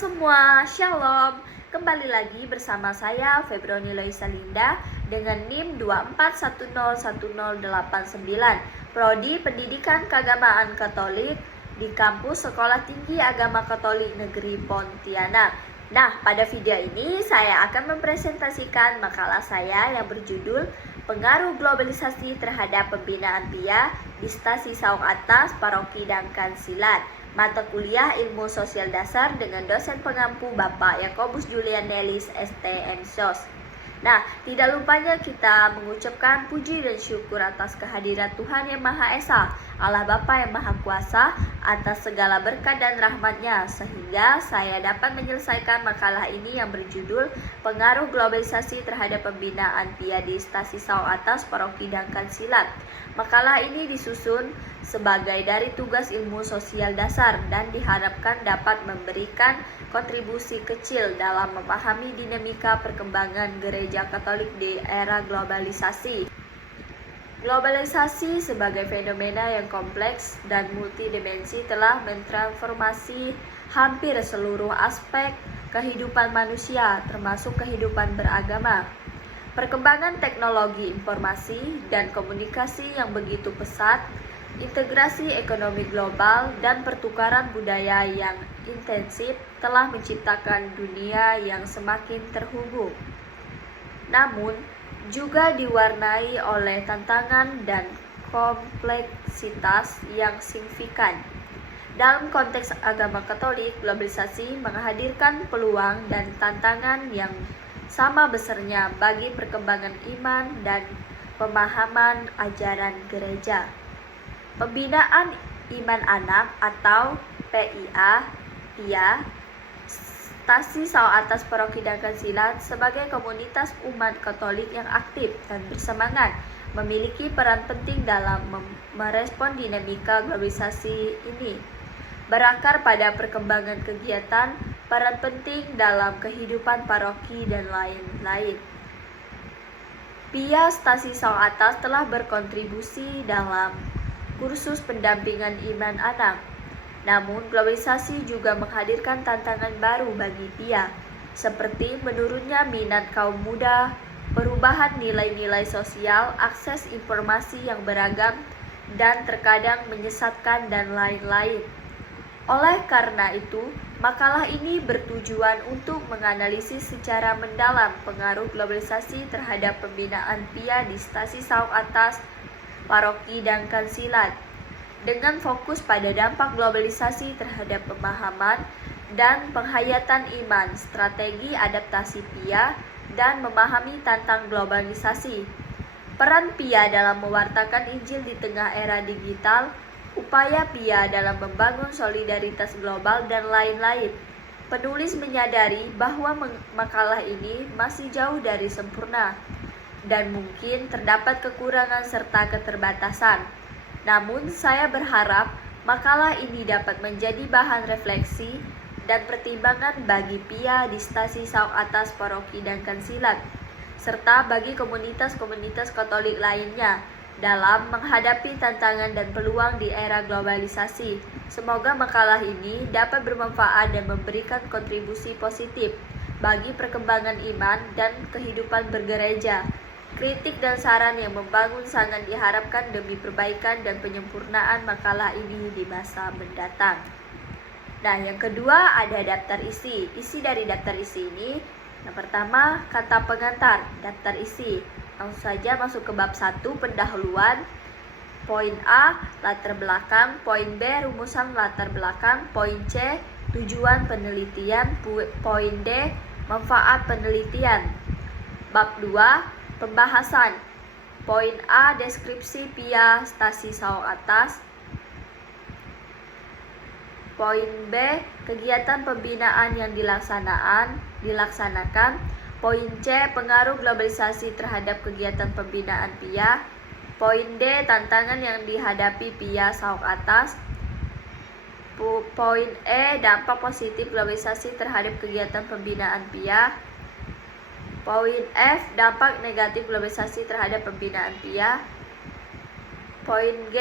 semua, Shalom. Kembali lagi bersama saya Febroni Loisa Linda dengan NIM 241011089, Prodi Pendidikan Keagamaan Katolik di Kampus Sekolah Tinggi Agama Katolik Negeri Pontianak. Nah, pada video ini saya akan mempresentasikan makalah saya yang berjudul Pengaruh Globalisasi Terhadap Pembinaan PIA di Stasi Saung Atas, Paroki Dangkan Silat, mata kuliah Ilmu Sosial Dasar dengan dosen pengampu Bapak Yakobus Julian Nelis STM SOS. Nah, tidak lupanya kita mengucapkan puji dan syukur atas kehadiran Tuhan Yang Maha Esa, Allah Bapa yang Maha Kuasa, atas segala berkat dan rahmat-Nya, sehingga saya dapat menyelesaikan makalah ini yang berjudul Pengaruh Globalisasi Terhadap Pembinaan PIA di Stasi Saung Atas, Paroki Dangkan Silat. Makalah ini disusun sebagai dari tugas ilmu sosial dasar dan diharapkan dapat memberikan kontribusi kecil dalam memahami dinamika perkembangan gereja Katolik di era globalisasi. Globalisasi sebagai fenomena yang kompleks dan multidimensi telah mentransformasi hampir seluruh aspek kehidupan manusia, termasuk kehidupan beragama. Perkembangan teknologi informasi dan komunikasi yang begitu pesat, integrasi ekonomi global, dan pertukaran budaya yang intensif telah menciptakan dunia yang semakin terhubung. Namun, juga diwarnai oleh tantangan dan kompleksitas yang signifikan. Dalam konteks agama Katolik, globalisasi menghadirkan peluang dan tantangan yang sama besarnya bagi perkembangan iman dan pemahaman ajaran gereja. Pembinaan Iman Anak atau PIA Stasi Saung Atas Paroki Dangkan Silat sebagai komunitas umat Katolik yang aktif dan bersemangat memiliki peran penting dalam merespon dinamika globalisasi ini. Berakar pada perkembangan kegiatan, peran penting dalam kehidupan paroki, dan lain-lain. PIA Stasi Saung Atas telah berkontribusi dalam kursus pendampingan iman anak. Namun, globalisasi juga menghadirkan tantangan baru bagi PIA, seperti menurunnya minat kaum muda, perubahan nilai-nilai sosial, akses informasi yang beragam dan terkadang menyesatkan, dan lain-lain. Oleh karena itu, makalah ini bertujuan untuk menganalisis secara mendalam pengaruh globalisasi terhadap pembinaan PIA di Stasi Saung Atas, Paroki Dangkan Silat, dengan fokus pada dampak globalisasi terhadap pemahaman dan penghayatan iman, strategi adaptasi PIA, dan memahami tentang globalisasi. Peran PIA dalam mewartakan Injil di tengah era digital, upaya PIA dalam membangun solidaritas global, dan lain-lain. Penulis menyadari bahwa makalah ini masih jauh dari sempurna dan mungkin terdapat kekurangan serta keterbatasan. Namun, saya berharap makalah ini dapat menjadi bahan refleksi dan pertimbangan bagi PIA di Stasi Saung Atas Paroki Dangkan Silat, serta bagi komunitas-komunitas Katolik lainnya dalam menghadapi tantangan dan peluang di era globalisasi. Semoga makalah ini dapat bermanfaat dan memberikan kontribusi positif bagi perkembangan iman dan kehidupan bergereja. Kritik dan saran yang membangun sangat diharapkan demi perbaikan dan penyempurnaan makalah ini di masa mendatang. Nah, yang kedua ada daftar isi. Isi dari daftar isi ini, yang pertama, kata pengantar, daftar isi. Langsung saja masuk ke bab 1, pendahuluan. Poin A, latar belakang. Poin B, rumusan latar belakang. Poin C, tujuan penelitian. Poin D, manfaat penelitian. Bab 2, pembahasan. Poin A, deskripsi PIA Stasi Saung Atas. Poin B, kegiatan pembinaan yang dilaksanakan. Poin C, pengaruh globalisasi terhadap kegiatan pembinaan PIA. Poin D, tantangan yang dihadapi PIA Saung Atas. Poin E, dampak positif globalisasi terhadap kegiatan pembinaan PIA. Poin F, dampak negatif globalisasi terhadap pembinaan PIA. Poin G,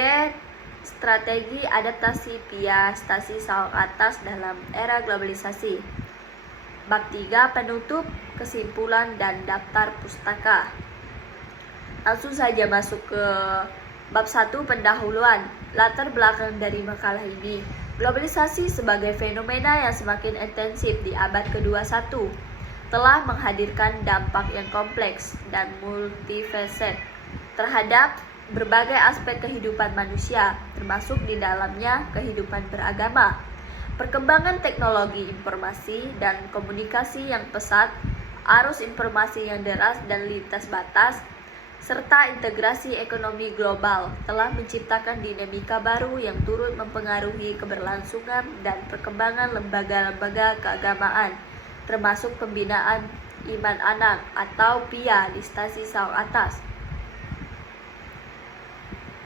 strategi adaptasi PIA Stasi Saung Atas dalam era globalisasi. Bab 3 penutup, kesimpulan, dan daftar pustaka. Langsung saja masuk ke bab 1 pendahuluan. Latar belakang dari makalah ini. Globalisasi sebagai fenomena yang semakin intensif di abad ke-21 telah menghadirkan dampak yang kompleks dan multifaset terhadap berbagai aspek kehidupan manusia, termasuk di dalamnya kehidupan beragama. Perkembangan teknologi informasi dan komunikasi yang pesat, arus informasi yang deras dan lintas batas, serta integrasi ekonomi global telah menciptakan dinamika baru yang turut mempengaruhi keberlangsungan dan perkembangan lembaga-lembaga keagamaan, termasuk pembinaan iman anak atau PIA di stasi Sauk Atas.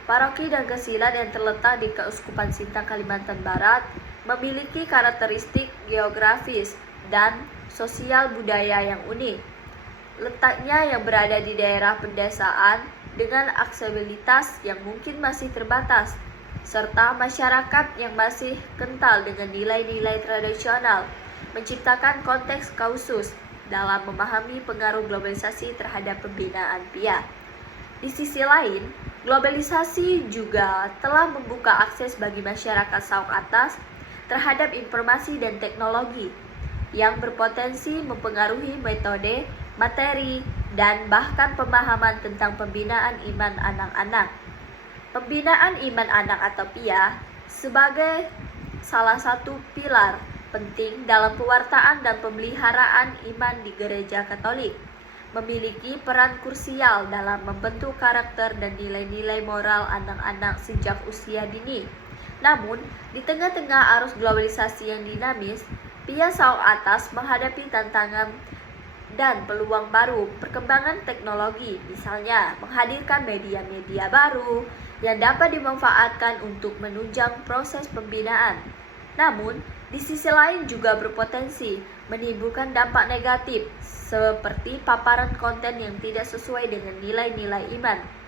Paroki dan kesilat yang terletak di Keuskupan Sintang, Kalimantan Barat memiliki karakteristik geografis dan sosial budaya yang unik. Letaknya yang berada di daerah pedesaan dengan aksesibilitas yang mungkin masih terbatas, serta masyarakat yang masih kental dengan nilai-nilai tradisional, menciptakan konteks khusus dalam memahami pengaruh globalisasi terhadap pembinaan PIA. Di sisi lain, globalisasi juga telah membuka akses bagi masyarakat Sauk Atas terhadap informasi dan teknologi yang berpotensi mempengaruhi metode, materi, dan bahkan pemahaman tentang pembinaan iman anak-anak. Pembinaan iman anak atau PIA sebagai salah satu pilar penting dalam pewartaan dan pemeliharaan iman di Gereja Katolik, memiliki peran krusial dalam membentuk karakter dan nilai-nilai moral anak-anak sejak usia dini. Namun, di tengah-tengah arus globalisasi yang dinamis, PIA Sauk Atas menghadapi tantangan dan peluang baru. Perkembangan teknologi, misalnya menghadirkan media-media baru yang dapat dimanfaatkan untuk menunjang proses pembinaan. Namun, di sisi lain juga berpotensi menimbulkan dampak negatif seperti paparan konten yang tidak sesuai dengan nilai-nilai iman.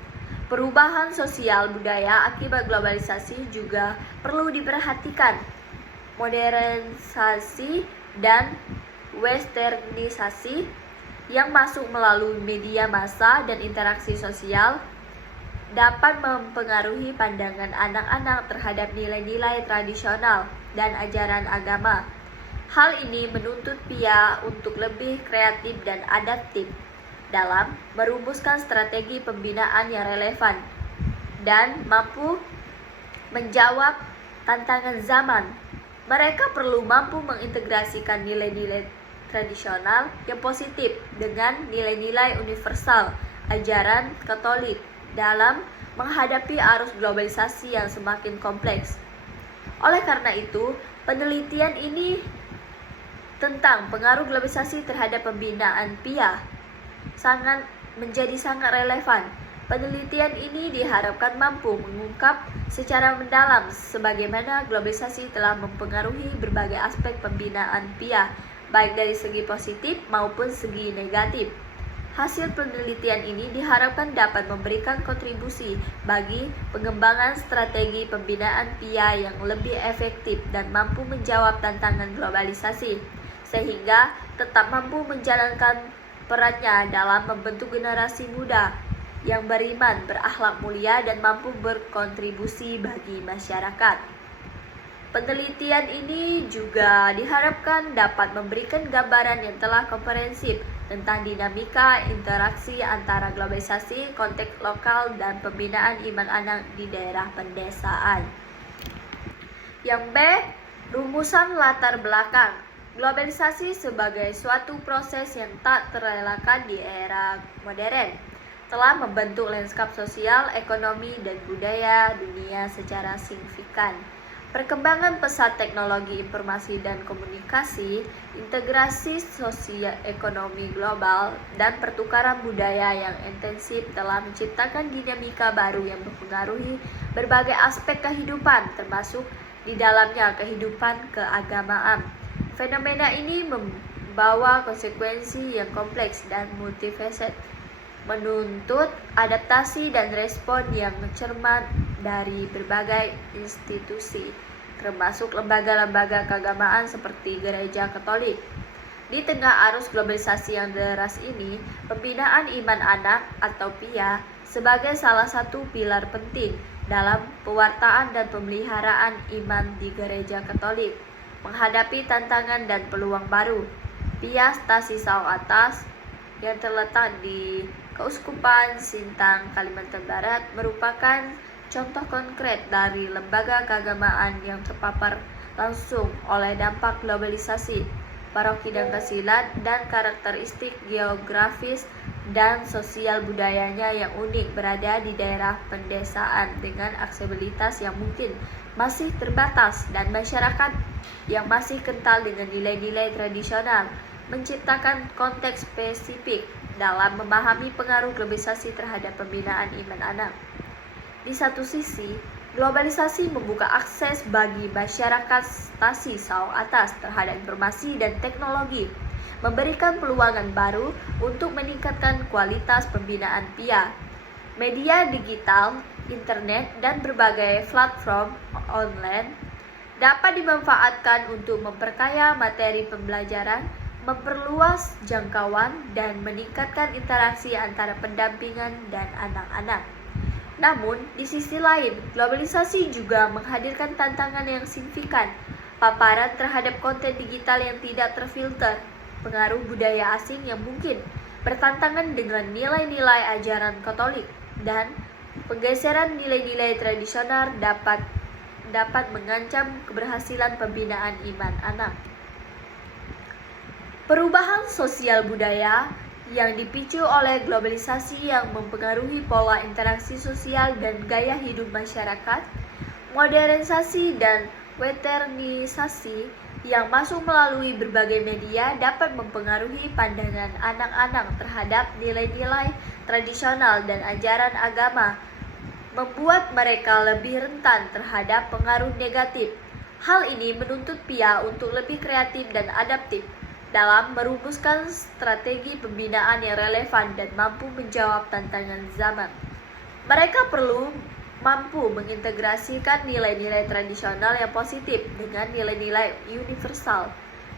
Perubahan sosial budaya akibat globalisasi juga perlu diperhatikan. Modernisasi dan westernisasi yang masuk melalui media massa dan interaksi sosial dapat mempengaruhi pandangan anak-anak terhadap nilai-nilai tradisional dan ajaran agama. Hal ini menuntut PIA untuk lebih kreatif dan adaptif dalam merumuskan strategi pembinaan yang relevan dan mampu menjawab tantangan zaman. Mereka perlu mampu mengintegrasikan nilai-nilai tradisional yang positif dengan nilai-nilai universal ajaran Katolik dalam menghadapi arus globalisasi yang semakin kompleks. Oleh karena itu, penelitian ini tentang pengaruh globalisasi terhadap pembinaan PIA menjadi sangat relevan. Penelitian ini diharapkan mampu mengungkap secara mendalam sebagaimana globalisasi telah mempengaruhi berbagai aspek pembinaan PIA, baik dari segi positif maupun segi negatif. Hasil penelitian ini diharapkan dapat memberikan kontribusi bagi pengembangan strategi pembinaan PIA yang lebih efektif dan mampu menjawab tantangan globalisasi, sehingga tetap mampu menjalankan perannya dalam membentuk generasi muda yang beriman, berakhlak mulia, dan mampu berkontribusi bagi masyarakat. Penelitian ini juga diharapkan dapat memberikan gambaran yang telah komprehensif tentang dinamika interaksi antara globalisasi, konteks lokal, dan pembinaan iman anak di daerah pedesaan. Yang B, rumusan latar belakang. Globalisasi sebagai suatu proses yang tak terelakkan di era modern telah membentuk lanskap sosial, ekonomi, dan budaya dunia secara signifikan. Perkembangan pesat teknologi informasi dan komunikasi, integrasi sosial ekonomi global, dan pertukaran budaya yang intensif telah menciptakan dinamika baru yang mempengaruhi berbagai aspek kehidupan, termasuk di dalamnya kehidupan keagamaan. Fenomena ini membawa konsekuensi yang kompleks dan multifaset, menuntut adaptasi dan respon yang cermat dari berbagai institusi, termasuk lembaga-lembaga keagamaan seperti Gereja Katolik. Di tengah arus globalisasi yang deras ini, pembinaan iman anak atau PIA sebagai salah satu pilar penting dalam pewartaan dan pemeliharaan iman di Gereja Katolik menghadapi tantangan dan peluang baru. PIA Stasi Saung Atas yang terletak di Keuskupan Sintang, Kalimantan Barat merupakan contoh konkret dari lembaga keagamaan yang terpapar langsung oleh dampak globalisasi. Paroki Dangkasilat dan karakteristik geografis dan sosial budayanya yang unik berada di daerah pedesaan dengan aksesibilitas yang mungkin masih terbatas dan masyarakat yang masih kental dengan nilai-nilai tradisional, menciptakan konteks spesifik dalam memahami pengaruh globalisasi terhadap pembinaan iman anak. Di satu sisi, globalisasi membuka akses bagi masyarakat Stasi Saung Atas terhadap informasi dan teknologi, memberikan peluangan baru untuk meningkatkan kualitas pembinaan PIA. Media digital, internet, dan berbagai platform online dapat dimanfaatkan untuk memperkaya materi pembelajaran, memperluas jangkauan, dan meningkatkan interaksi antara pendampingan dan anak-anak. Namun, di sisi lain, globalisasi juga menghadirkan tantangan yang signifikan, paparan terhadap konten digital yang tidak terfilter, pengaruh budaya asing yang mungkin bertentangan dengan nilai-nilai ajaran Katolik, dan penggeseran nilai-nilai tradisional dapat mengancam keberhasilan pembinaan iman anak. Perubahan sosial budaya yang dipicu oleh globalisasi yang mempengaruhi pola interaksi sosial dan gaya hidup masyarakat, modernisasi dan westernisasi yang masuk melalui berbagai media dapat mempengaruhi pandangan anak-anak terhadap nilai-nilai tradisional dan ajaran agama, membuat mereka lebih rentan terhadap pengaruh negatif. Hal ini menuntut PIA untuk lebih kreatif dan adaptif dalam merumuskan strategi pembinaan yang relevan dan mampu menjawab tantangan zaman. Mereka perlu mampu mengintegrasikan nilai-nilai tradisional yang positif dengan nilai-nilai universal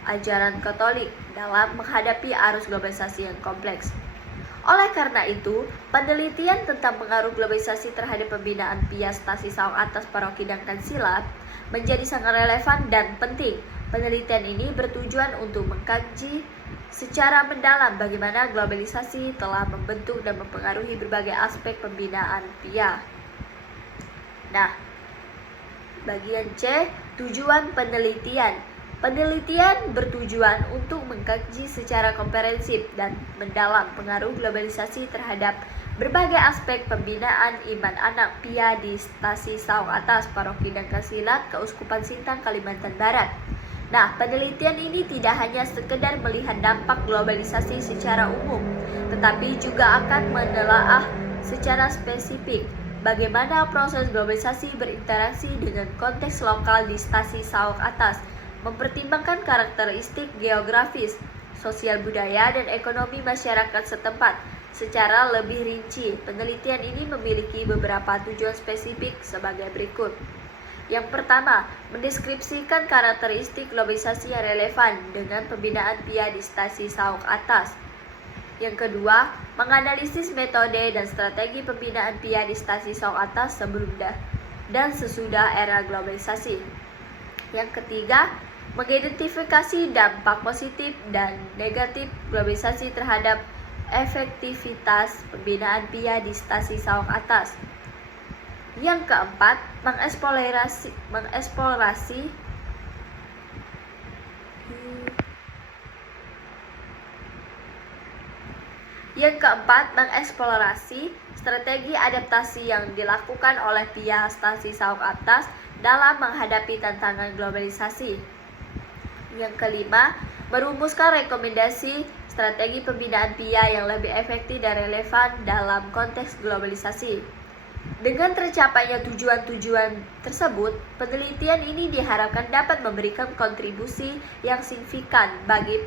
ajaran Katolik dalam menghadapi arus globalisasi yang kompleks. Oleh karena itu, penelitian tentang pengaruh globalisasi terhadap pembinaan PIA Stasi Saung Atas Paroki Dangkasilat menjadi sangat relevan dan penting. Penelitian ini bertujuan untuk mengkaji secara mendalam bagaimana globalisasi telah membentuk dan mempengaruhi berbagai aspek pembinaan PIA. Nah, bagian C, tujuan penelitian. Penelitian bertujuan untuk mengkaji secara komprehensif dan mendalam pengaruh globalisasi terhadap berbagai aspek pembinaan iman anak PIA di Stasi Saung Atas Paroki Dangkasilat, Keuskupan Sintang, Kalimantan Barat. Nah, penelitian ini tidak hanya sekedar melihat dampak globalisasi secara umum, tetapi juga akan menelaah secara spesifik bagaimana proses globalisasi berinteraksi dengan konteks lokal di Stasi Saung Atas, mempertimbangkan karakteristik geografis, sosial budaya, dan ekonomi masyarakat setempat. Secara lebih rinci, penelitian ini memiliki beberapa tujuan spesifik sebagai berikut. Yang pertama, mendeskripsikan karakteristik globalisasi yang relevan dengan pembinaan PIA di Stasi Saung Atas. Yang kedua, menganalisis metode dan strategi pembinaan PIA di Stasi Saung Atas sebelum dan sesudah era globalisasi. Yang ketiga, mengidentifikasi dampak positif dan negatif globalisasi terhadap efektivitas pembinaan PIA di Stasi Saung Atas. Yang keempat, mengeksplorasi strategi adaptasi yang dilakukan oleh PIA Stasi Saung Atas dalam menghadapi tantangan globalisasi. Yang kelima, merumuskan rekomendasi strategi pembinaan PIA yang lebih efektif dan relevan dalam konteks globalisasi. Dengan tercapainya tujuan-tujuan tersebut, penelitian ini diharapkan dapat memberikan kontribusi yang signifikan bagi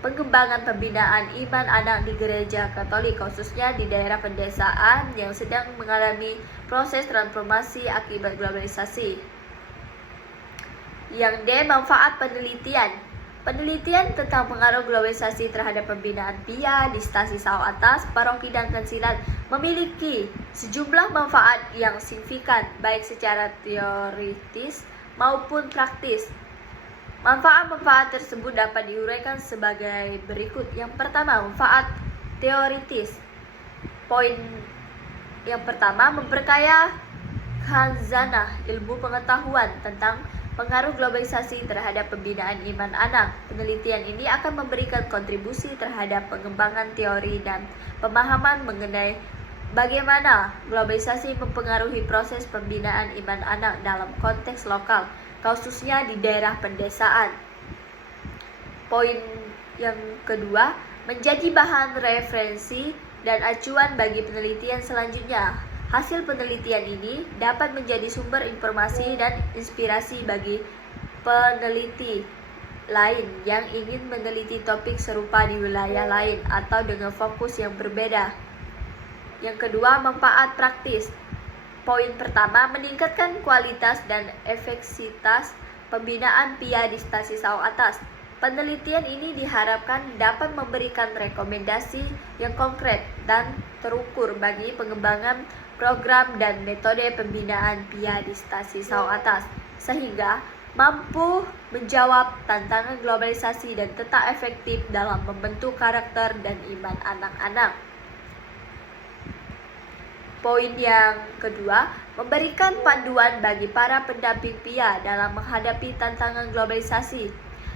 pengembangan pembinaan iman anak di Gereja Katolik, khususnya di daerah pedesaan yang sedang mengalami proses transformasi akibat globalisasi. Yang D, manfaat penelitian. Penelitian tentang pengaruh globalisasi terhadap pembinaan PIA di stasi Sao Atas, Paroki dan Kansilat memiliki sejumlah manfaat yang signifikan baik secara teoritis maupun praktis. Manfaat-manfaat tersebut dapat diuraikan sebagai berikut. Yang pertama, manfaat teoritis. Poin yang pertama, memperkaya khazanah ilmu pengetahuan tentang pengaruh globalisasi terhadap pembinaan iman anak. Penelitian ini akan memberikan kontribusi terhadap pengembangan teori dan pemahaman mengenai bagaimana globalisasi mempengaruhi proses pembinaan iman anak dalam konteks lokal, khususnya di daerah pedesaan. Poin yang kedua, menjadi bahan referensi dan acuan bagi penelitian selanjutnya. Hasil penelitian ini dapat menjadi sumber informasi dan inspirasi bagi peneliti lain yang ingin meneliti topik serupa di wilayah lain atau dengan fokus yang berbeda. Yang kedua, manfaat praktis. Poin pertama, meningkatkan kualitas dan efektivitas pembinaan PIA di stasi Sao Atas. Penelitian ini diharapkan dapat memberikan rekomendasi yang konkret dan terukur bagi pengembangan program dan metode pembinaan PIA di stasi Sao Atas, sehingga mampu menjawab tantangan globalisasi dan tetap efektif dalam membentuk karakter dan iman anak-anak. Poin yang kedua, memberikan panduan bagi para pendamping PIA dalam menghadapi tantangan globalisasi.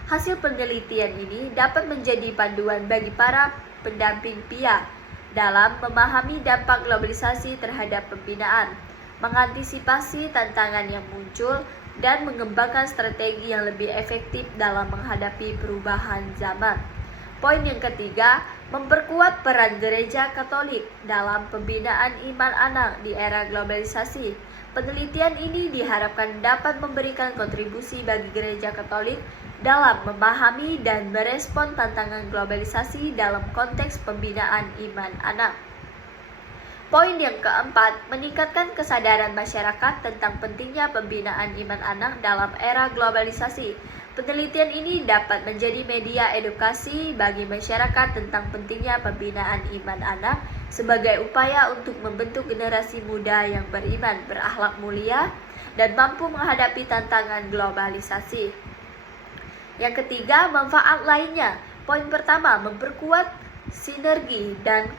Hasil penelitian ini dapat menjadi panduan bagi para pendamping PIA dalam memahami dampak globalisasi terhadap pembinaan, mengantisipasi tantangan yang muncul, dan mengembangkan strategi yang lebih efektif dalam menghadapi perubahan zaman. Poin yang ketiga, memperkuat peran Gereja Katolik dalam pembinaan iman anak di era globalisasi. Penelitian ini diharapkan dapat memberikan kontribusi bagi Gereja Katolik dalam memahami dan merespon tantangan globalisasi dalam konteks pembinaan iman anak. Poin yang keempat, meningkatkan kesadaran masyarakat tentang pentingnya pembinaan iman anak dalam era globalisasi. Penelitian ini dapat menjadi media edukasi bagi masyarakat tentang pentingnya pembinaan iman anak sebagai upaya untuk membentuk generasi muda yang beriman, berakhlak mulia, dan mampu menghadapi tantangan globalisasi. Yang ketiga, manfaat lainnya. Poin pertama, memperkuat sinergi dan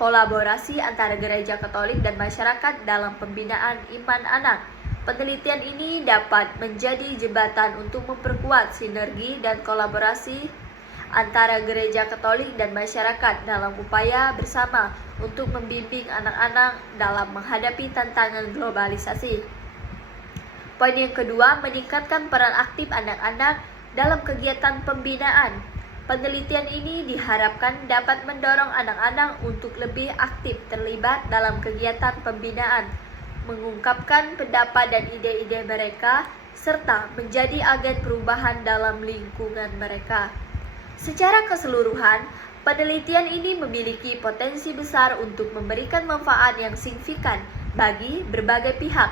kolaborasi antara Gereja Katolik dan masyarakat dalam pembinaan iman anak. Penelitian ini dapat menjadi jembatan untuk memperkuat sinergi dan kolaborasi antara Gereja Katolik dan masyarakat dalam upaya bersama untuk membimbing anak-anak dalam menghadapi tantangan globalisasi. Poin yang kedua, meningkatkan peran aktif anak-anak dalam kegiatan pembinaan. Penelitian ini diharapkan dapat mendorong anak-anak untuk lebih aktif terlibat dalam kegiatan pembinaan, mengungkapkan pendapat dan ide-ide mereka, serta menjadi agen perubahan dalam lingkungan mereka. Secara keseluruhan, penelitian ini memiliki potensi besar untuk memberikan manfaat yang signifikan bagi berbagai pihak,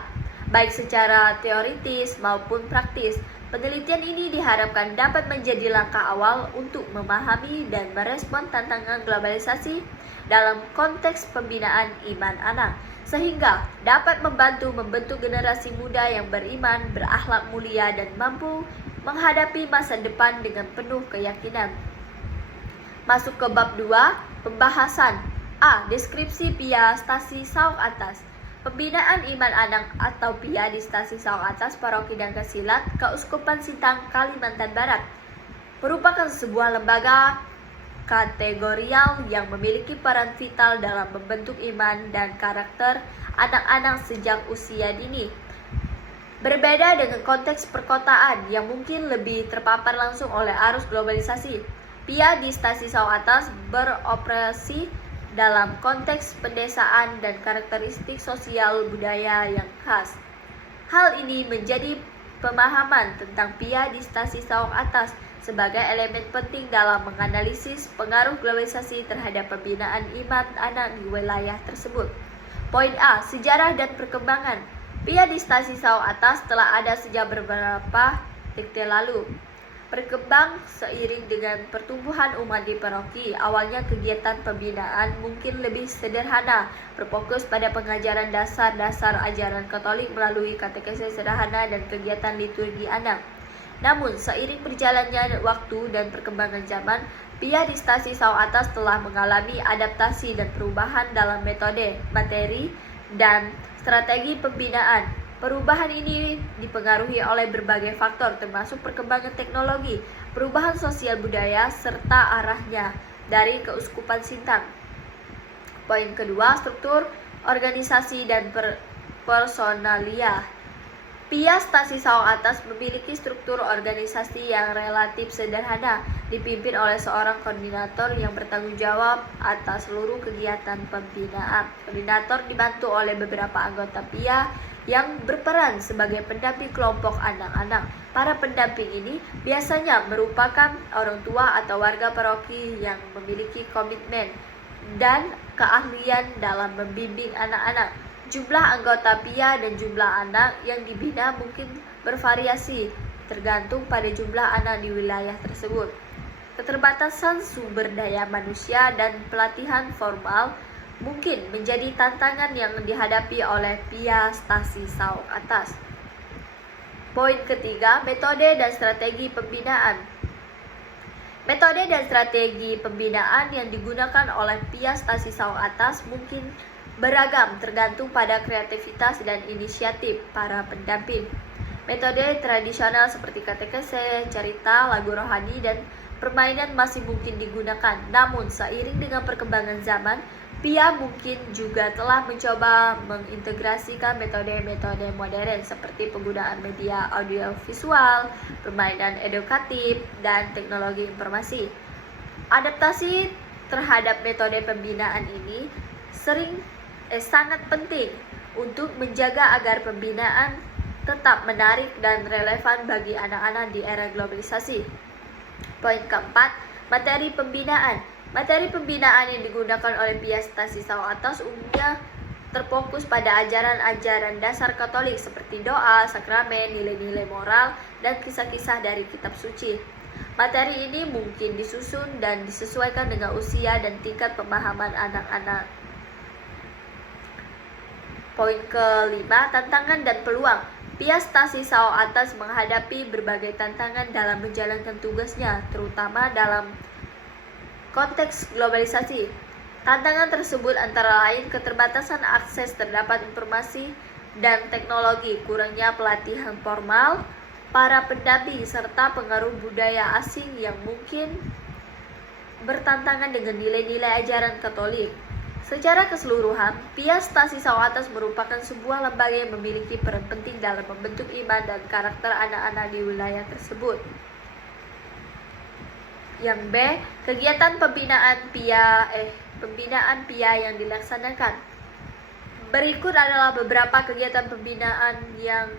baik secara teoritis maupun praktis. Penelitian ini diharapkan dapat menjadi langkah awal untuk memahami dan merespon tantangan globalisasi dalam konteks pembinaan iman anak, sehingga dapat membantu membentuk generasi muda yang beriman, berakhlak mulia, dan mampu menghadapi masa depan dengan penuh keyakinan. Masuk ke bab 2, pembahasan. A. Deskripsi PIA Stasi Sao Atas. Pembinaan iman anak atau PIA di stasi Sao Atas, Paroki dan Kansilat, Keuskupan Sintang, Kalimantan Barat, merupakan sebuah lembaga kategorial yang memiliki peran vital dalam membentuk iman dan karakter anak-anak sejak usia dini. Berbeda dengan konteks perkotaan yang mungkin lebih terpapar langsung oleh arus globalisasi, PIA di stasi Sao Atas beroperasi dalam konteks pedesaan dan karakteristik sosial budaya yang khas. Hal ini menjadi pemahaman tentang PIA di stasi Sao Atas sebagai elemen penting dalam menganalisis pengaruh globalisasi terhadap pembinaan iman anak di wilayah tersebut. Poin A. Sejarah dan perkembangan. PIA di stasi Sao Atas telah ada sejak beberapa dekade lalu. berkembang seiring dengan pertumbuhan umat di paroki. Awalnya kegiatan pembinaan mungkin lebih sederhana, berfokus pada pengajaran dasar-dasar ajaran Katolik melalui katekese sederhana dan kegiatan liturgi anak. Namun, seiring berjalannya waktu dan perkembangan zaman, Pia di Stasi Sao Atas telah mengalami adaptasi dan perubahan dalam metode, materi, dan strategi pembinaan. Perubahan ini dipengaruhi oleh berbagai faktor termasuk perkembangan teknologi, perubahan sosial budaya, serta arahnya dari Keuskupan Sintang. Poin kedua, struktur organisasi dan personalia. Pia Stasi Sao Atas memiliki struktur organisasi yang relatif sederhana, dipimpin oleh seorang koordinator yang bertanggung jawab atas seluruh kegiatan pembinaan. Koordinator dibantu oleh beberapa anggota Pia yang berperan sebagai pendamping kelompok anak-anak. Para pendamping ini biasanya merupakan orang tua atau warga paroki yang memiliki komitmen dan keahlian dalam membimbing anak-anak. Jumlah anggota Pia dan jumlah anak yang dibina mungkin bervariasi tergantung pada jumlah anak di wilayah tersebut. Keterbatasan sumber daya manusia dan pelatihan formal mungkin menjadi tantangan yang dihadapi oleh Pia Stasi Sao Atas. Poin ketiga, metode dan strategi pembinaan. Metode dan strategi pembinaan yang digunakan oleh Pia Stasi Sao Atas mungkin beragam tergantung pada kreativitas dan inisiatif para pendamping. Metode tradisional seperti katekese, cerita, lagu rohani, dan permainan masih mungkin digunakan. Namun, seiring dengan perkembangan zaman, Pia mungkin juga telah mencoba mengintegrasikan metode-metode modern seperti penggunaan media audiovisual, permainan edukatif, dan teknologi informasi. Adaptasi terhadap metode pembinaan ini sangat penting untuk menjaga agar pembinaan tetap menarik dan relevan bagi anak-anak di era globalisasi. Poin keempat, materi pembinaan. Materi pembinaan yang digunakan oleh Pia Stasi Sao Atas umumnya terfokus pada ajaran-ajaran dasar Katolik seperti doa, sakramen, nilai-nilai moral, dan kisah-kisah dari kitab suci. Materi ini mungkin disusun dan disesuaikan dengan usia dan tingkat pemahaman anak-anak. Poin kelima, tantangan dan peluang. Pia Stasi Sao Atas menghadapi berbagai tantangan dalam menjalankan tugasnya, terutama dalam konteks globalisasi. Tantangan tersebut antara lain keterbatasan akses terhadap informasi dan teknologi, kurangnya pelatihan formal para pendamping, serta pengaruh budaya asing yang mungkin bertentangan dengan nilai-nilai ajaran Katolik. Secara keseluruhan, Pia Stasi Sao Atas merupakan sebuah lembaga yang memiliki peran penting dalam membentuk iman dan karakter anak-anak di wilayah tersebut. Yang B, kegiatan pembinaan Pia yang dilaksanakan. Berikut adalah beberapa kegiatan pembinaan yang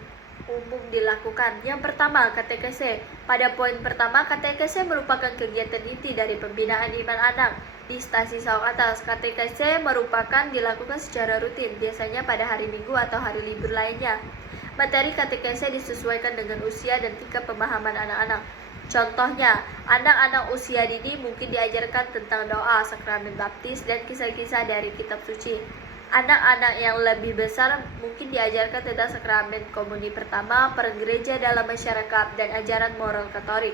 umum dilakukan. Yang pertama, katekese. Pada poin pertama, katekese merupakan kegiatan inti dari pembinaan iman anak di Stasi Sao Atas. Katekese merupakan dilakukan secara rutin, biasanya pada hari Minggu atau hari libur lainnya. Materi katekese disesuaikan dengan usia dan tingkat pemahaman anak-anak. Contohnya, anak-anak usia dini mungkin diajarkan tentang doa, sakramen baptis, dan kisah-kisah dari kitab suci. Anak-anak yang lebih besar mungkin diajarkan tentang sakramen komuni pertama, peran gereja dalam masyarakat, dan ajaran moral Katolik.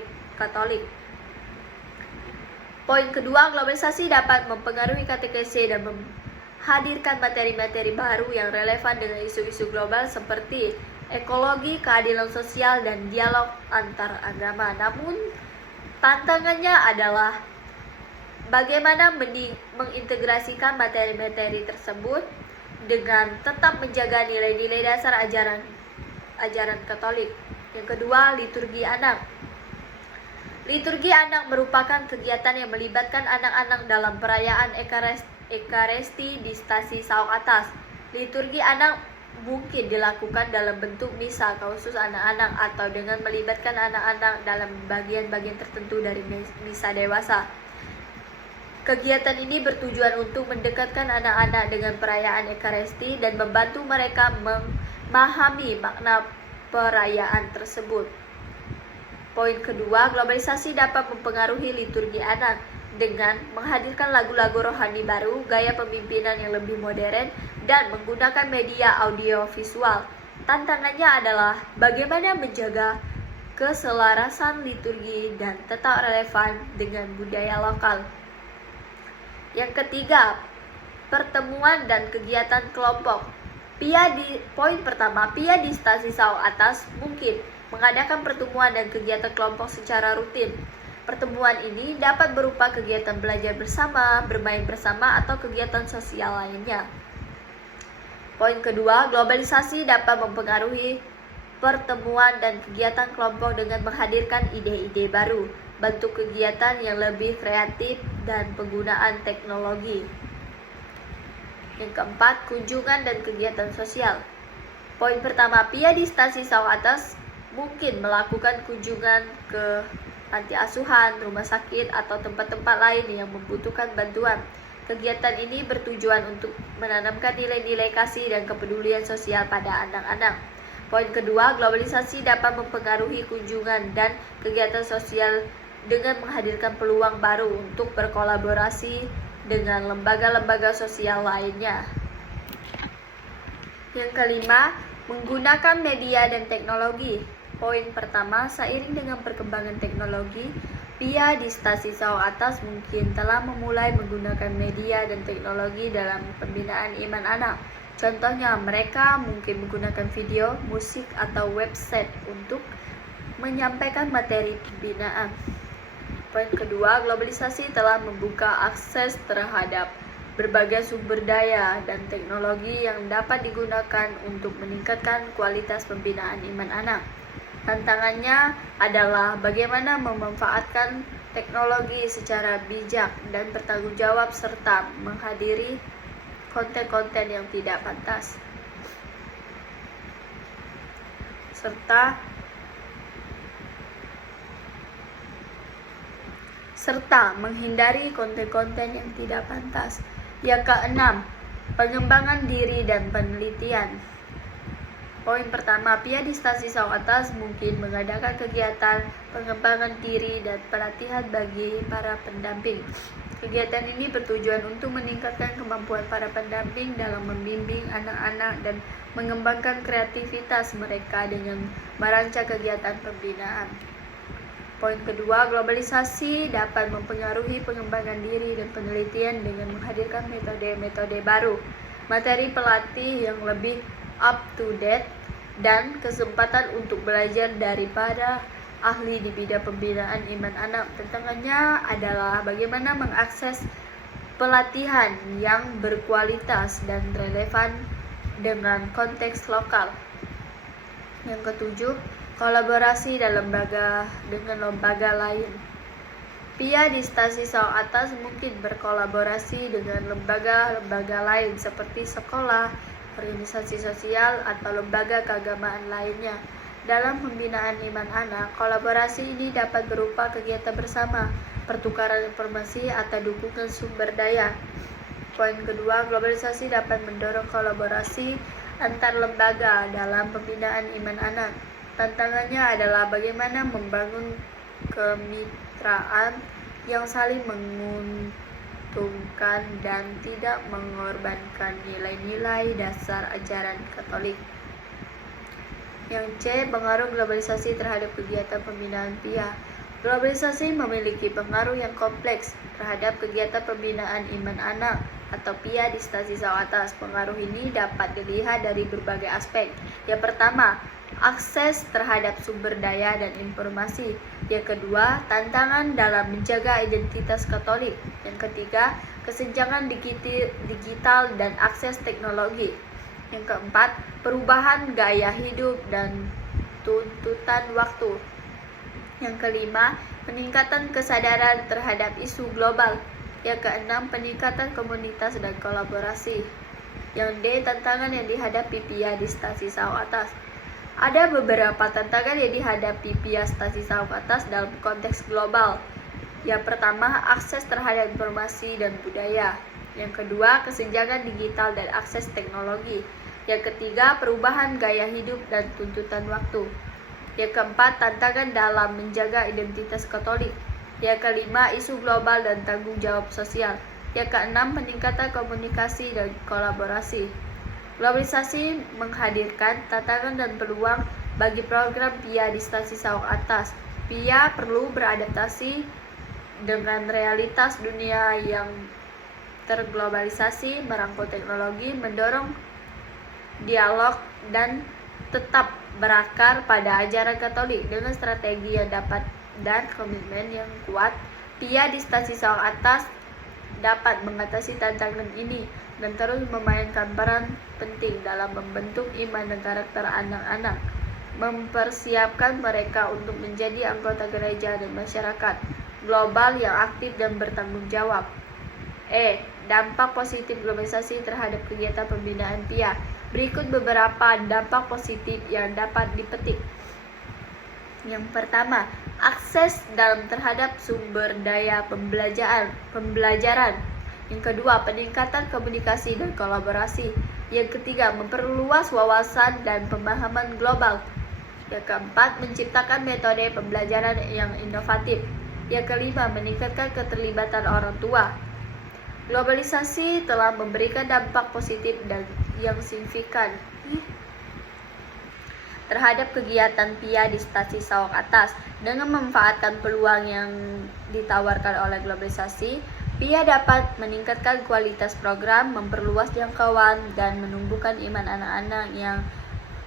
Poin kedua, globalisasi dapat mempengaruhi katekese dan menghadirkan materi-materi baru yang relevan dengan isu-isu global seperti ekologi, keadilan sosial, dan dialog antar agama. Namun, tantangannya adalah bagaimana mengintegrasikan materi-materi tersebut dengan tetap menjaga nilai-nilai dasar ajaran Katolik. Yang kedua, liturgi anak. Liturgi anak merupakan kegiatan yang melibatkan anak-anak dalam perayaan Ekaristi di Stasi Sao Atas. Liturgi anak mungkin dilakukan dalam bentuk misa khusus anak-anak atau dengan melibatkan anak-anak dalam bagian-bagian tertentu dari misa dewasa. Kegiatan ini bertujuan untuk mendekatkan anak-anak dengan perayaan Ekaristi dan membantu mereka memahami makna perayaan tersebut. Poin kedua, globalisasi dapat mempengaruhi liturgi anak dengan menghadirkan lagu-lagu rohani baru, gaya pemimpinan yang lebih modern, dan menggunakan media audiovisual. Tantangannya adalah bagaimana menjaga keselarasan liturgi dan tetap relevan dengan budaya lokal. Yang ketiga, pertemuan dan kegiatan kelompok. Poin pertama, PIA di stasi SAU atas mungkin mengadakan pertemuan dan kegiatan kelompok secara rutin. Pertemuan ini dapat berupa kegiatan belajar bersama, bermain bersama, atau kegiatan sosial lainnya. Poin kedua, globalisasi dapat mempengaruhi pertemuan dan kegiatan kelompok dengan menghadirkan ide-ide baru, bentuk kegiatan yang lebih kreatif, dan penggunaan teknologi. Yang keempat, kunjungan dan kegiatan sosial. Poin pertama, PIA di stasi SAU atas mungkin melakukan kunjungan ke panti asuhan, rumah sakit, atau tempat-tempat lain yang membutuhkan bantuan. Kegiatan ini bertujuan untuk menanamkan nilai-nilai kasih dan kepedulian sosial pada anak-anak. Poin kedua, globalisasi dapat mempengaruhi kunjungan dan kegiatan sosial dengan menghadirkan peluang baru untuk berkolaborasi dengan lembaga-lembaga sosial lainnya. Yang kelima, menggunakan media dan teknologi. Poin pertama, seiring dengan perkembangan teknologi, PIA di stasi SAU atas mungkin telah memulai menggunakan media dan teknologi dalam pembinaan iman anak. Contohnya, mereka mungkin menggunakan video, musik, atau website untuk menyampaikan materi pembinaan. Poin kedua, globalisasi telah membuka akses terhadap berbagai sumber daya dan teknologi yang dapat digunakan untuk meningkatkan kualitas pembinaan iman anak. Tantangannya adalah bagaimana memanfaatkan teknologi secara bijak dan bertanggung jawab serta menghadiri konten-konten yang tidak pantas. Serta menghindari konten-konten yang tidak pantas. Yang keenam, pengembangan diri dan penelitian. Poin pertama, PIA di stasi SAU atas mungkin mengadakan kegiatan pengembangan diri dan pelatihan bagi para pendamping. Kegiatan ini bertujuan untuk meningkatkan kemampuan para pendamping dalam membimbing anak-anak dan mengembangkan kreativitas mereka dengan merancang kegiatan pembinaan. Poin kedua, globalisasi dapat mempengaruhi pengembangan diri dan penelitian dengan menghadirkan metode-metode baru, materi pelatih yang lebih up-to-date, dan kesempatan untuk belajar daripada ahli di bidang pembinaan iman anak. Tantangannya adalah bagaimana mengakses pelatihan yang berkualitas dan relevan dengan konteks lokal. Yang ketujuh, kolaborasi dengan lembaga lain. PIA di stasi SAU atas mungkin berkolaborasi dengan lembaga-lembaga lain seperti sekolah, organisasi sosial, atau lembaga keagamaan lainnya. Dalam pembinaan iman anak, kolaborasi ini dapat berupa kegiatan bersama, pertukaran informasi, atau dukungan sumber daya. Poin kedua, globalisasi dapat mendorong kolaborasi antar lembaga dalam pembinaan iman anak. Tantangannya adalah bagaimana membangun kemitraan yang saling menguntungkan dan tidak mengorbankan nilai-nilai dasar ajaran Katolik. Yang C, pengaruh globalisasi terhadap kegiatan pembinaan PIA. Globalisasi memiliki pengaruh yang kompleks terhadap kegiatan pembinaan iman anak atau PIA di stasi SAU atas. Pengaruh ini dapat dilihat dari berbagai aspek. Yang pertama, akses terhadap sumber daya dan informasi. Yang kedua, tantangan dalam menjaga identitas Katolik. Yang ketiga, kesenjangan digital dan akses teknologi. Yang keempat, perubahan gaya hidup dan tuntutan waktu. Yang kelima, peningkatan kesadaran terhadap isu global. Yang keenam, peningkatan komunitas dan kolaborasi. Yang D, tantangan yang dihadapi PIA di stasi SAU atas. Ada beberapa tantangan yang dihadapi PIA stasi SAU atas dalam konteks global. Yang pertama, akses terhadap informasi dan budaya. Yang kedua, kesenjangan digital dan akses teknologi. Yang ketiga, perubahan gaya hidup dan tuntutan waktu. Yang keempat, tantangan dalam menjaga identitas Katolik. Yang kelima, isu global dan tanggung jawab sosial. Yang keenam, peningkatan komunikasi dan kolaborasi. Globalisasi menghadirkan tantangan dan peluang bagi program PIA di stasi Saung Atas. PIA perlu beradaptasi dengan realitas dunia yang terglobalisasi, merangkul teknologi, mendorong dialog, dan tetap berakar pada ajaran Katolik dengan strategi yang dapat dan komitmen yang kuat. PIA di stasi Saung Atas dapat mengatasi tantangan ini dan terus memainkan peran penting dalam membentuk iman dan karakter anak-anak, mempersiapkan mereka untuk menjadi anggota gereja dan masyarakat global yang aktif dan bertanggung jawab. Dampak positif globalisasi terhadap kegiatan pembinaan PIA. Berikut beberapa dampak positif yang dapat dipetik. Yang pertama, akses dalam terhadap sumber daya pembelajaran. Yang kedua, peningkatan komunikasi dan kolaborasi. Yang ketiga, memperluas wawasan dan pemahaman global. Yang keempat, menciptakan metode pembelajaran yang inovatif. Yang kelima, meningkatkan keterlibatan orang tua. Globalisasi telah memberikan dampak positif dan yang signifikan terhadap kegiatan PIA di stasi Saung Atas. Dengan memanfaatkan peluang yang ditawarkan oleh globalisasi, PIA dapat meningkatkan kualitas program, memperluas jangkauan, dan menumbuhkan iman anak-anak yang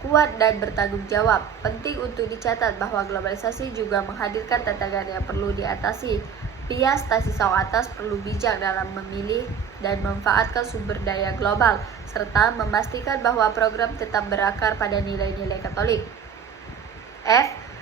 kuat dan bertanggung jawab. Penting untuk dicatat bahwa globalisasi juga menghadirkan tantangan yang perlu diatasi. PIA stasi Saung Atas perlu bijak dalam memilih dan memanfaatkan sumber daya global, serta memastikan bahwa program tetap berakar pada nilai-nilai Katolik.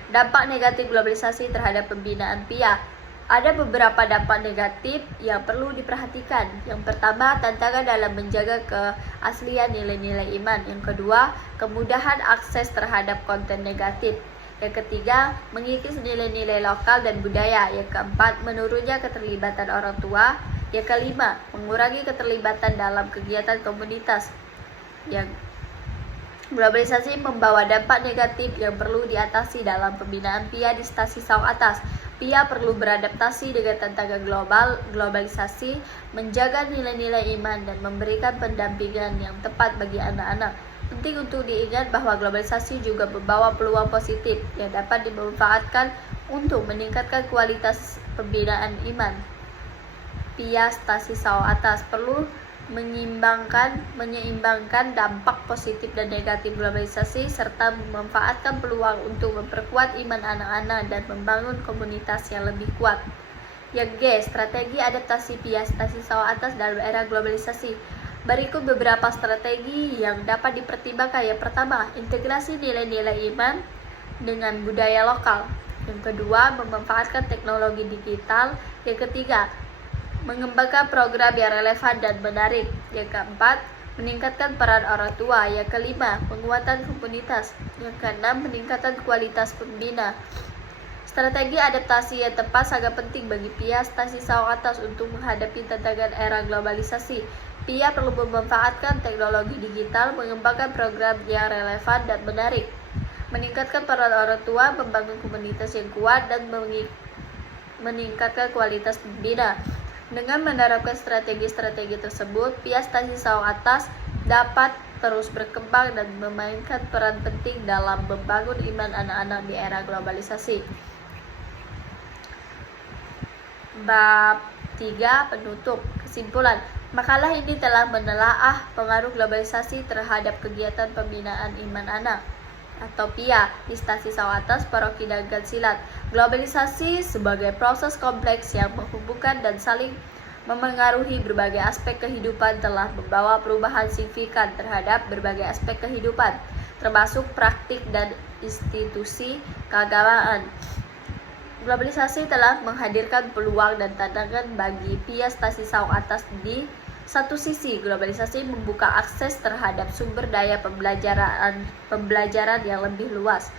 Dampak negatif globalisasi terhadap pembinaan PIA. Ada beberapa dampak negatif yang perlu diperhatikan. Yang pertama, tantangan dalam menjaga keaslian nilai-nilai iman. Yang kedua, kemudahan akses terhadap konten negatif. Yang ketiga, mengikis nilai-nilai lokal dan budaya. Yang keempat, menurunnya keterlibatan orang tua. Yang kelima, mengurangi keterlibatan dalam kegiatan komunitas. Yang globalisasi membawa dampak negatif yang perlu diatasi dalam pembinaan PIA di stasi Saung Atas. PIA perlu beradaptasi dengan tantangan globalisasi, menjaga nilai-nilai iman, dan memberikan pendampingan yang tepat bagi anak-anak. Penting untuk diingat bahwa globalisasi juga membawa peluang positif yang dapat dimanfaatkan untuk meningkatkan kualitas pembinaan iman. PIA stasi Saung Atas perlu menyeimbangkan dampak positif dan negatif globalisasi serta memanfaatkan peluang untuk memperkuat iman anak-anak dan membangun komunitas yang lebih kuat. Yang G, strategi adaptasi PIA stasi Saung Atas dalam era globalisasi. Berikut beberapa strategi yang dapat dipertimbangkan. Yang pertama, integrasi nilai-nilai iman dengan budaya lokal. Yang kedua, memanfaatkan teknologi digital. Yang ketiga, mengembangkan program yang relevan dan menarik. Yang keempat, meningkatkan peran orang tua. Yang kelima, penguatan komunitas. Yang keenam, peningkatan kualitas pembina. Strategi adaptasi yang tepat sangat penting bagi PIA stasi Saung Atas untuk menghadapi tantangan era globalisasi. PIA perlu memanfaatkan teknologi digital, mengembangkan program yang relevan dan menarik, meningkatkan peran orang tua, membangun komunitas yang kuat, dan meningkatkan kualitas pembina. Dengan menerapkan strategi-strategi tersebut, PIA stasi Saung Atas dapat terus berkembang dan memainkan peran penting dalam membangun iman anak-anak di era globalisasi. Bab 3, penutup. Kesimpulan. Makalah ini telah menelaah pengaruh globalisasi terhadap kegiatan pembinaan iman anak atau PIA di stasi Saung Atas, Paroki Danggan Silat. Globalisasi sebagai proses kompleks yang menghubungkan dan saling memengaruhi berbagai aspek kehidupan telah membawa perubahan signifikan terhadap berbagai aspek kehidupan, termasuk praktik dan institusi keagamaan. Globalisasi telah menghadirkan peluang dan tantangan bagi PIA stasi Saung Atas. Di satu sisi, globalisasi membuka akses terhadap sumber daya pembelajaran yang lebih luas,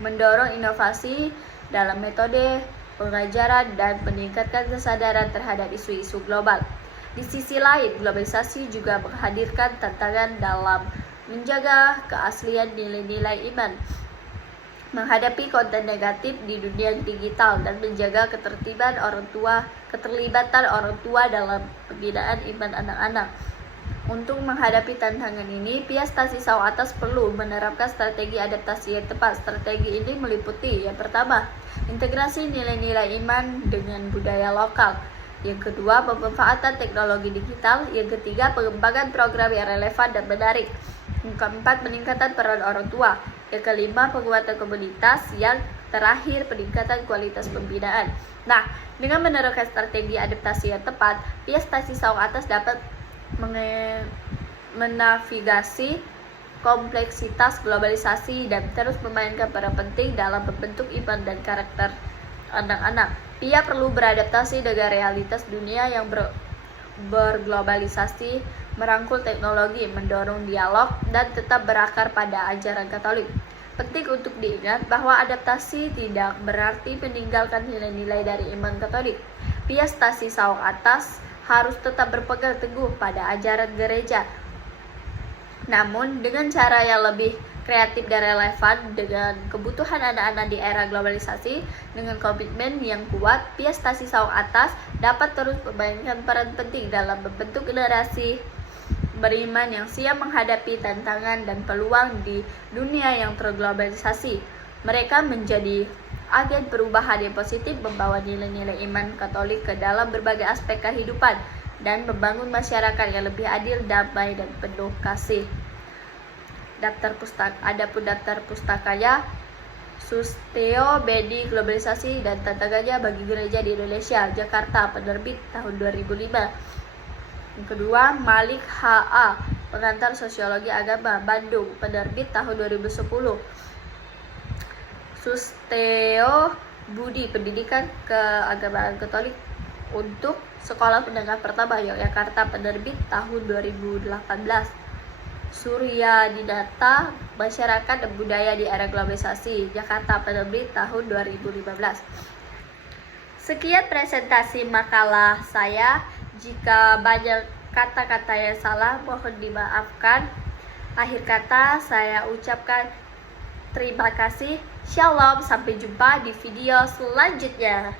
mendorong inovasi dalam metode pengajaran, dan meningkatkan kesadaran terhadap isu-isu global. Di sisi lain, globalisasi juga menghadirkan tantangan dalam menjaga keaslian nilai-nilai iman. menghadapi konten negatif di dunia digital dan menjaga keterlibatan orang tua dalam pembinaan iman anak-anak. Untuk menghadapi tantangan ini, pihak stasi Saung Atas perlu menerapkan strategi adaptasi yang tepat. Strategi ini meliputi yang pertama, integrasi nilai-nilai iman dengan budaya lokal. Yang kedua, pemanfaatan teknologi digital. Yang ketiga, pengembangan program yang relevan dan menarik. Yang keempat, peningkatan peran orang tua. Yang kelima, penguatan komunitas. Yang terakhir, peningkatan kualitas pembinaan. Nah, dengan menerapkan strategi adaptasi yang tepat, pihak stasi Saung Atas dapat menavigasi kompleksitas globalisasi dan terus memainkan peran penting dalam membentuk iman dan karakter anak-anak. Pia perlu beradaptasi dengan realitas dunia yang berglobalisasi, merangkul teknologi, mendorong dialog, dan tetap berakar pada ajaran Katolik. Penting untuk diingat bahwa adaptasi tidak berarti meninggalkan nilai-nilai dari iman Katolik. Pia stasi Saung Atas harus tetap berpegang teguh pada ajaran gereja, namun dengan cara yang lebih kreatif dan relevan dengan kebutuhan anak-anak di era globalisasi. Dengan komitmen yang kuat, pihak stasi Saung Atas dapat terus memainkan peran penting dalam membentuk generasi beriman yang siap menghadapi tantangan dan peluang di dunia yang terglobalisasi. Mereka menjadi agen perubahan yang positif, membawa nilai-nilai iman Katolik ke dalam berbagai aspek kehidupan dan membangun masyarakat yang lebih adil, damai, dan penuh kasih. Adapun daftar pustakanya Susteo Bedi Globalisasi dan Tantangannya bagi Gereja di Indonesia, Jakarta, penerbit tahun 2005. Yang kedua, Malik H.A. Pengantar Sosiologi Agama, Bandung, penerbit tahun 2010. Susteo Budi Pendidikan Keagamaan Katolik untuk Sekolah Menengah Pertama Yogyakarta, penerbit tahun 2018. Surya Dinata Masyarakat dan Budaya di Era Globalisasi, Jakarta, penerbit tahun 2015. Sekian presentasi makalah saya. Jika banyak kata-kata yang salah, mohon dimaafkan. Akhir kata saya ucapkan terima kasih. Shalom, sampai jumpa di video selanjutnya.